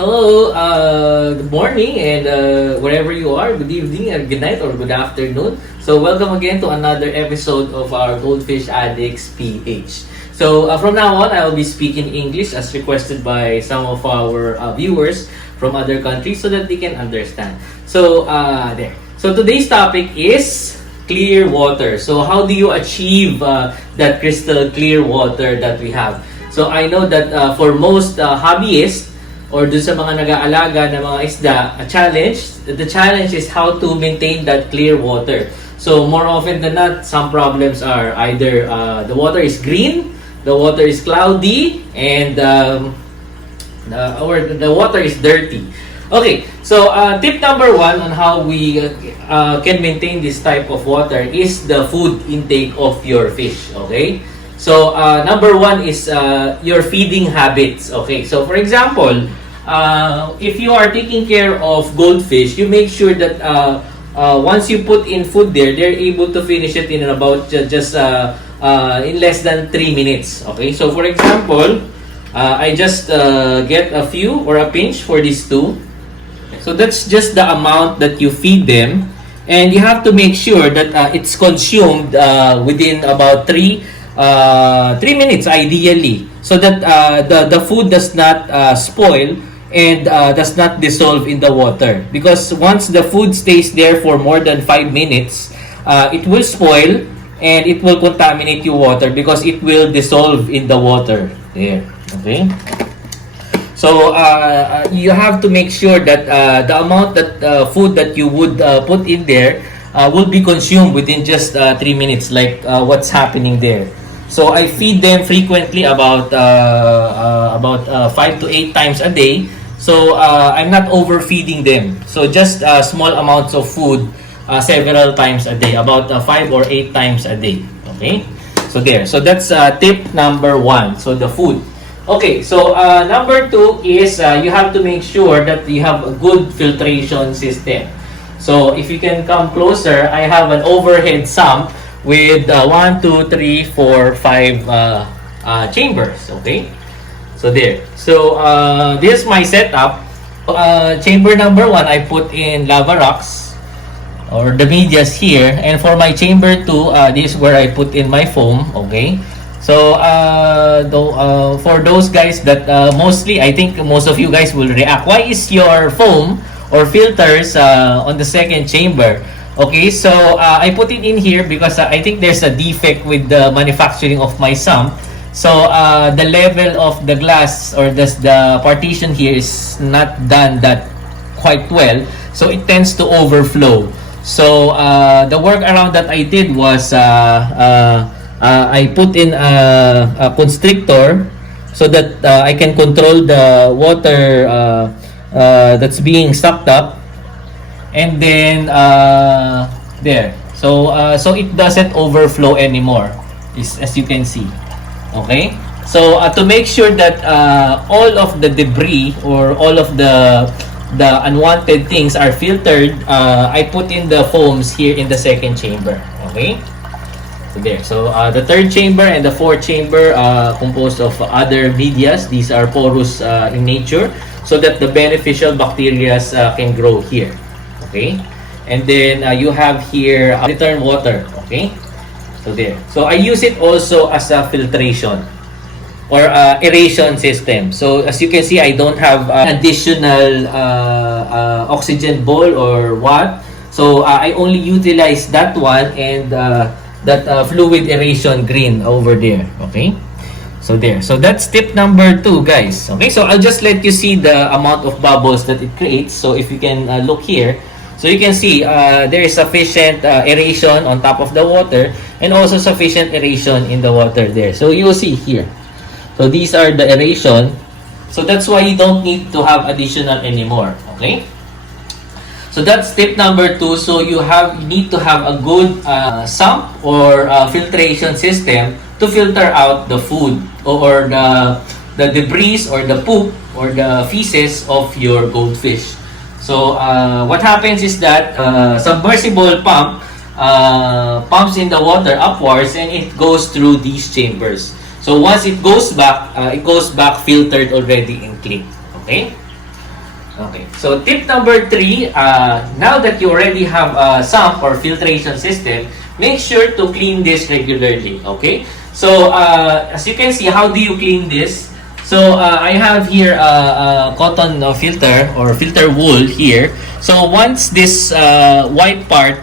Hello, good morning, and wherever you are, good evening, and good night, or good afternoon. So welcome again to another episode of our Goldfish Addicts PH. So from now on, I will be speaking English as requested by some of our viewers from other countries so that they can understand. So there. So today's topic is clear water. So how do you achieve that crystal clear water that we have? So I know that for most hobbyists or dun sa mga nag-aalaga ng mga isda, the challenge is how to maintain that clear water. So more often than not, some problems are either the water is green, the water is cloudy, and or the water is dirty. Okay, so tip number 1 on how we can maintain this type of water is the food intake of your fish. Okay, so number 1 is your feeding habits. Okay, so for example, if you are taking care of goldfish, you make sure that once you put in food there, they're able to finish it in about just in less than 3 minutes. Okay, so for example, I just get a few or a pinch for these two. So that's just the amount that you feed them, and you have to make sure that it's consumed within about 3 minutes ideally, so that the food does not spoil and does not dissolve in the water. Because once the food stays there for more than 5 minutes, it will spoil and it will contaminate your water because it will dissolve in the water. There, okay. So you have to make sure that the amount that food that you would put in there will be consumed within just 3 minutes, like what's happening there. So I feed them frequently, about 5 to 8 times a day. So I'm not overfeeding them. So just small amounts of food several times a day, about 5 or 8 times a day. Okay, so there. So that's tip number 1. So the food. Okay, so number 2 is you have to make sure that you have a good filtration system. So if you can come closer, I have an overhead sump with 1, 2, 3, 4, 5 chambers. Okay, so there. So this is my setup. Chamber number 1, I put in lava rocks or the medias here, and for my chamber 2, this is where I put in my foam. Okay. So for those guys that mostly, I think most of you guys will react, why is your foam or filters on the second chamber? Okay, so I put it in here because I think there's a defect with the manufacturing of my sump. So the level of the glass or the partition here is not done that quite well, so it tends to overflow. So the workaround that I did was I put in a constrictor so that I can control the water that's being sucked up, and then there. So it doesn't overflow anymore, as you can see. Okay. So to make sure that all of the debris or all of the unwanted things are filtered, I put in the foams here in the second chamber. Okay. There. So the third chamber and the fourth chamber composed of other medias. These are porous in nature, so that the beneficial bacteria can grow here. Okay, and then you have here return water. Okay, so there. So I use it also as a filtration or aeration system. So as you can see, I don't have additional oxygen bowl or what. So I only utilize that one and that fluid aeration green over there. Okay, so there. So that's tip number 2, guys. Okay, so I'll just let you see the amount of bubbles that it creates. So if you can look here, so you can see there is sufficient aeration on top of the water and also sufficient aeration in the water there. So you will see here, so these are the aeration. So that's why you don't need to have additional anymore. Okay, so that's tip number 2. So you need to have a good sump or filtration system to filter out the food or the debris or the poop or the feces of your goldfish. So what happens is that submersible pump pumps in the water upwards and it goes through these chambers. So once it goes back filtered already and clean. Okay? Okay. So tip number 3, now that you already have a sump or filtration system, make sure to clean this regularly. Okay? So as you can see, how do you clean this? So I have here a cotton filter or filter wool here. So once this white part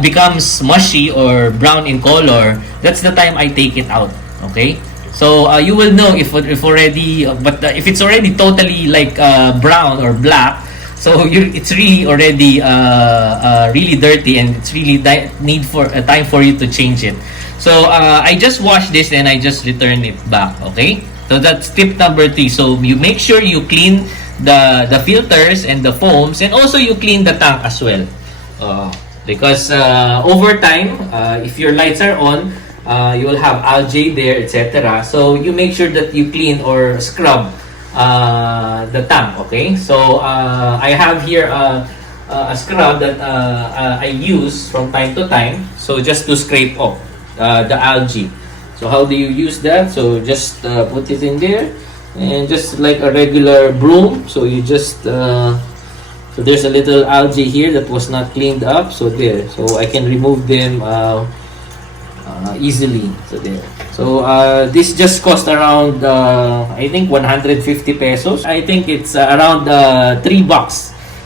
becomes mushy or brown in color, that's the time I take it out. Okay, so you will know if already, but if it's already totally like brown or black, so it's really already really dirty, and it's really need for a time for you to change it. So I just wash this and I just return it back. Okay, so that's tip number 3. So you make sure you clean the filters and the foams, and also you clean the tank as well, because over time, if your lights are on, you will have algae there, etc. So you make sure that you clean or scrub the tank. Okay, so I have here a scrub that I use from time to time, so just to scrape off the algae. So how do you use that? So just put it in there, and just like a regular broom, so you just so there's a little algae here that was not cleaned up, so there, so I can remove them easily. So there. So this just cost around I think 150 pesos. I think it's around $3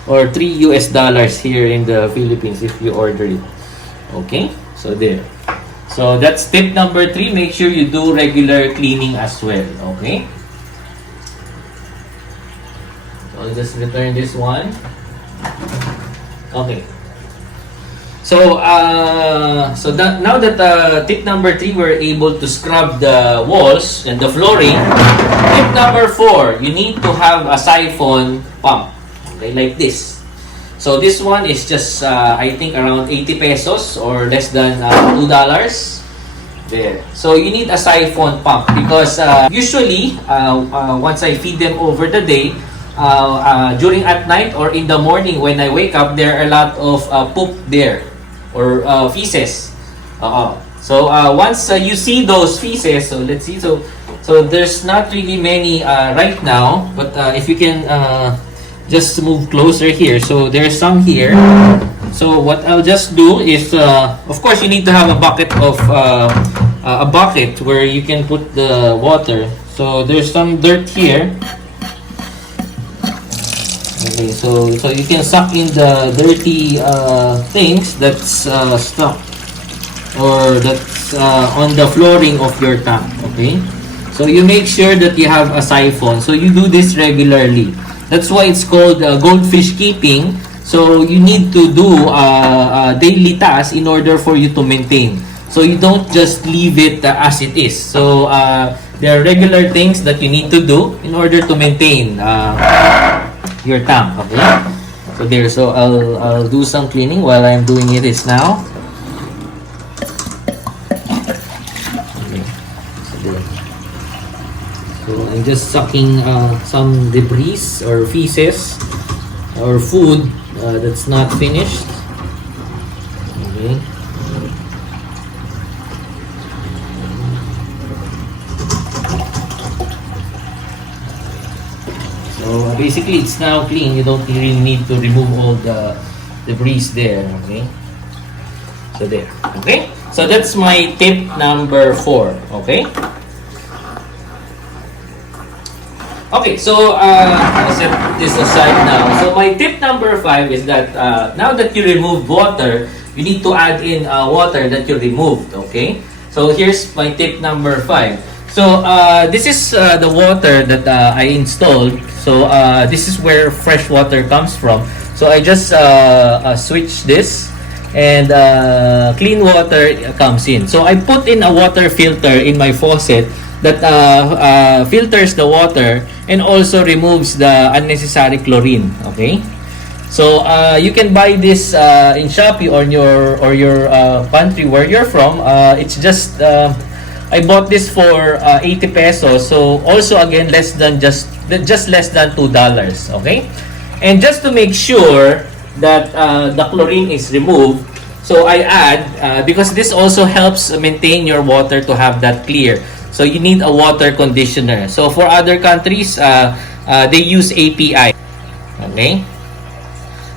or $3 here in the Philippines if you order it. Okay, so there. So that's tip number 3. Make sure you do regular cleaning as well. Okay. So I'll just return this one. Okay. So now that tip number 3, we're able to scrub the walls and the flooring. Tip number 4, you need to have a siphon pump. Okay, like this. So this one is just I think around 80 pesos or less than $2. There. So you need a siphon pump because usually once I feed them over the day, during at night or in the morning when I wake up, there are a lot of poop there or feces. So once you see those feces, so let's see. So there's not really many right now, but if you can just move closer here. So there's some here. So what I'll just do is, of course, you need to have a bucket where you can put the water. So there's some dirt here. Okay, so you can suck in the dirty things that's stuck or that's on the flooring of your tank. Okay, so you make sure that you have a siphon. So you do this regularly. That's why it's called goldfish keeping. So you need to do daily tasks in order for you to maintain. So you don't just leave it as it is. So there are regular things that you need to do in order to maintain your tank. Okay. So there. So I'll do some cleaning while I'm doing it now. Okay. So there. So I'm just sucking some debris or feces or food that's not finished. Okay. So basically it's now clean. You don't really need to remove all the debris there. Okay. So there. Okay. So that's my tip number 4. Okay. Okay, so I'll set this aside now. So my tip number 5 is that now that you removed water, you need to add in water that you removed. Okay, so here's my tip number 5. So this is the water that I installed. So this is where fresh water comes from. So I just switch this, and clean water comes in. So I put in a water filter in my faucet that filters the water and also removes the unnecessary chlorine. Okay, so you can buy this in SHOPEE or your country where you're from. It's just I bought this for 80 pesos. So also again less than just less than $2. Okay, and just to make sure that the chlorine is removed, so I add because this also helps maintain your water to have that clear. So you need a water conditioner. So for other countries, they use API. Okay.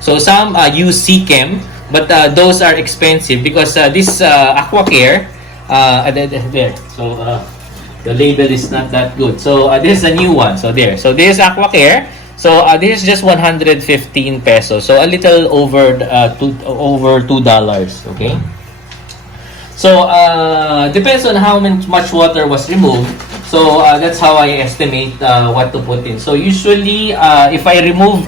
So some use CChem, but those are expensive because this AquaCare, there. So the label is not that good. So this is a new one. So there. So this is AquaCare. So this is just 115 pesos. So a little over $2. Okay. So depends on how much water was removed. So that's how I estimate what to put in. So usually if I remove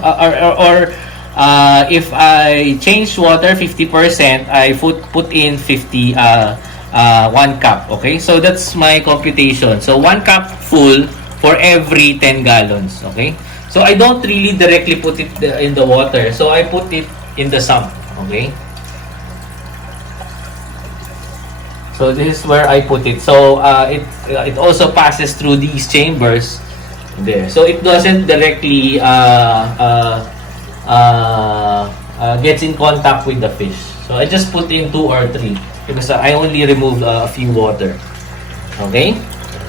if I change water 50%, I put in 1 cup. Okay, so that's my computation. So 1 cup full for every 10 gallons. Okay, so I don't really directly put it in the water. So I put it in the sump. Okay. So this is where I put it. So it also passes through these chambers there. So it doesn't directly gets in contact with the fish. So I just put in 2 or 3 because I only remove a few water. Okay.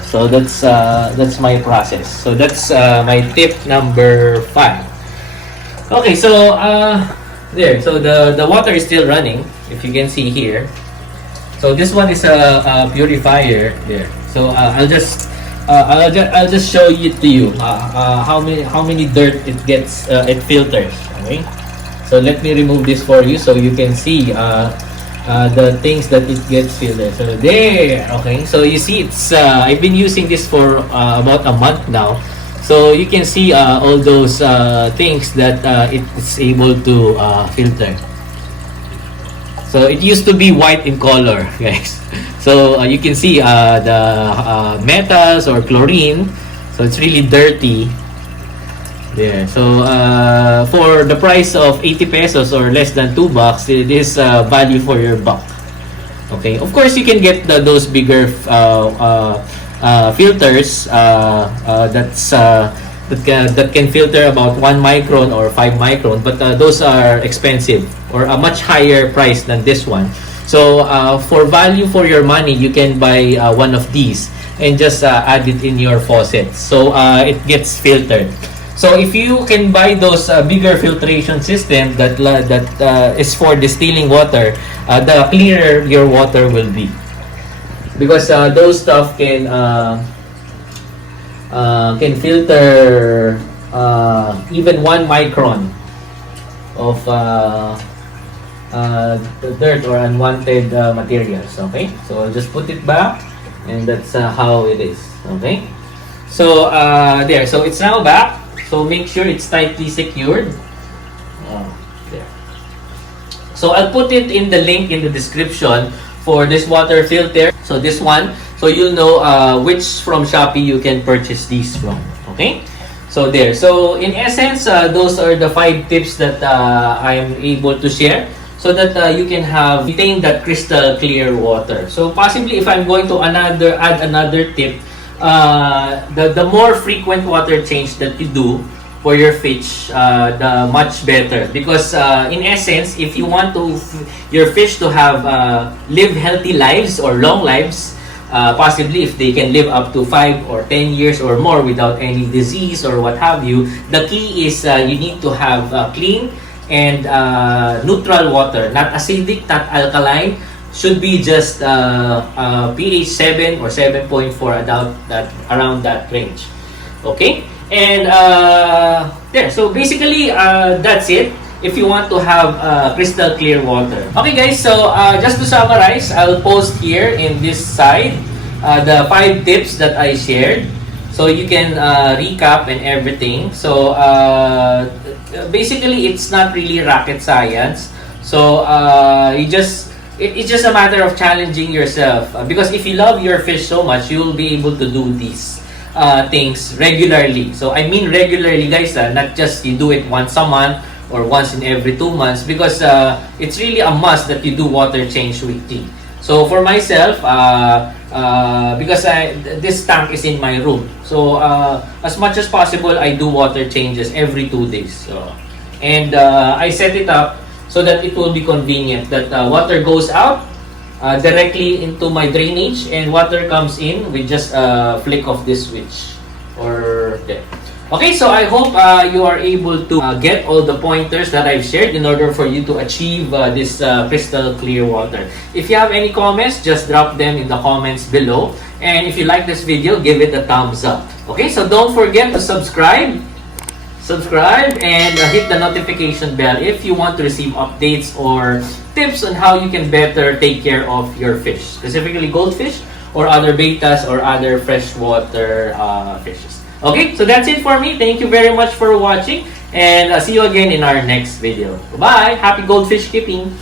So that's my process. So that's my tip number 5. Okay. So there. So the water is still running. If you can see here. So this one is a purifier there. So I'll just show it to you how many dirt it gets it filters. Okay. So let me remove this for you so you can see the things that it gets filtered. So there. Okay. So you see it's I've been using this for about a month now. So you can see all those things that it's able to filter. So it used to be white in color, guys. So you can see the metals or chlorine. So it's really dirty. There. So for the price of 80 pesos or less than $2, it is value for your buck. Okay. Of course, you can get those bigger filters that can filter about 1 micron or 5 micron, but those are expensive or a much higher price than this one. So for value for your money, you can buy one of these and just add it in your faucet. So it gets filtered. So if you can buy those bigger filtration system that is for distilling water, the clearer your water will be, because those stuff can filter even 1 micron of the dirt or unwanted materials. Okay, so I'll just put it back, and that's how it is. Okay, so there. So it's now back. So make sure it's tightly secured. There. So I'll put it in the link in the description for this water filter. So this one. So you'll know which from SHOPEE you can purchase these from. Okay, so there. So in essence, those are the 5 tips that I'm able to share, so that you can retain that crystal clear water. So possibly, if I'm going to add another tip, the more frequent water change that you do for your fish, the much better. Because in essence, if you want your fish to have live healthy lives or long lives, possibly if they can live up to 5 or 10 years or more without any disease or what have you, the key is you need to have clean and neutral water, not acidic, not alkaline. Should be just pH 7 or 7.4, around that range. Okay, and there. So basically, that's it. If you want to have crystal clear water. Okay, guys. So just to summarize, I'll post here in this side the 5 tips that I shared, so you can recap and everything. So basically, it's not really rocket science. So it's just a matter of challenging yourself, because if you love your fish so much, you'll be able to do these things regularly. So I mean regularly, guys, not just you do it once a month or once in every 2 months, because it's really a must that you do water change weekly. So for myself, because this tank is in my room, so as much as possible, I do water changes every 2 days. So, and I set it up so that it will be convenient that water goes out directly into my drainage, and water comes in with just a flick of this switch or there. Okay, so I hope you are able to get all the pointers that I've shared in order for you to achieve this crystal clear water. If you have any comments, just drop them in the comments below. And if you like this video, give it a thumbs up. Okay, so don't forget to subscribe and hit the notification bell if you want to receive updates or tips on how you can better take care of your fish, specifically goldfish or other betas or other freshwater fishes. Okay, so that's it for me. Thank you very much for watching, and see you again in our next video. Bye-bye! Happy goldfish keeping!